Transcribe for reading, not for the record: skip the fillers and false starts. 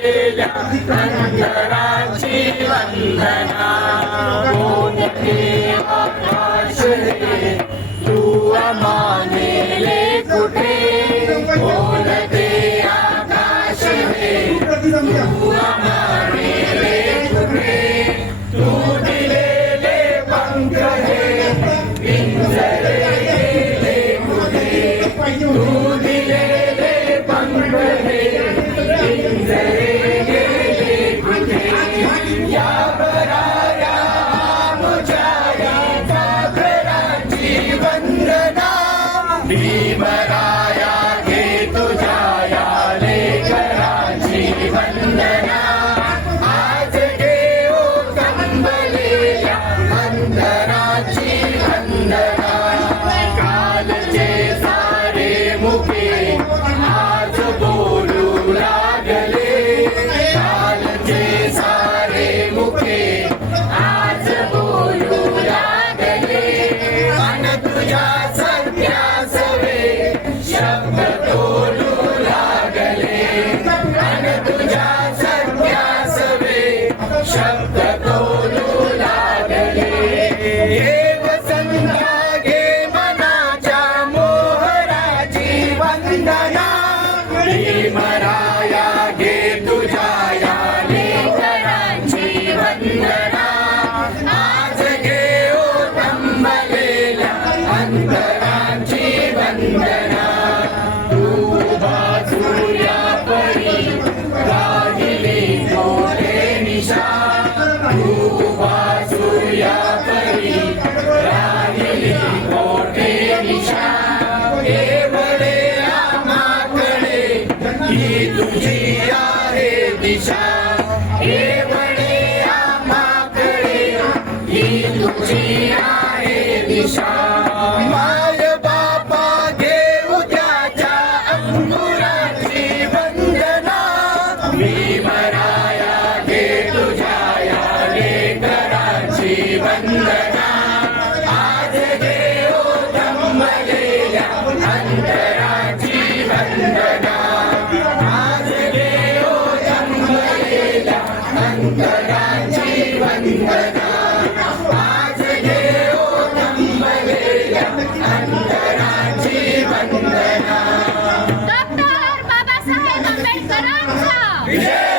कंबलेल्या अंतराची वंदना. कोणते आकाश हे तू अमानेले कुठे, कोणते आकाश हे तू अमानेले कुठे, तू दिलेले पंख हे पिंजरे गेले कुठे, तू दिलेले पंख हे पिंजरे गेले कुठे. या बराया आमच्या या घराची वंदना, भीमराया घे तुझ्या या लेकराची वंदना. आज घेऊ कंबलेल्या अंतराची वंदना. कालचे सारे मुके आज बोलू लागले, कालचे सारे मुके आज बोलू लागले. अन तुझ्या सत्यास वे शब्द तोलू लागले, अन तुझ्या सत्यास वे शब्द तोलू लागले. हे वसंता घे मनाच्या मोहराची वंदना, भीमराया घे तुझ्या या लेकराची वंदना. आज घेऊ कंबलेल्या अंतराची वंदना. तू बाजूया परी राहिली मोठे निशा, तू बाजूया परी राहिली मोठे निशा. केवळे आम्हाकडे ही तुझी आहे दिशा, केवळे आम्हाकडे ही तुझी आहे दिशा. माय बापा घेऊ त्याच्या अंकुराची वंदना, भीमराया घे तुझ्या या लेकराची वंदना. आज घेऊ कंबलेल्या अंतराची वंदना, आज घेऊ कंबलेल्या अंतराची वंदना. आज घेऊ कंबलेल्या अंतराची वंदना. डॉक्टर बाबासाहेब आंबेडकरांचा विजय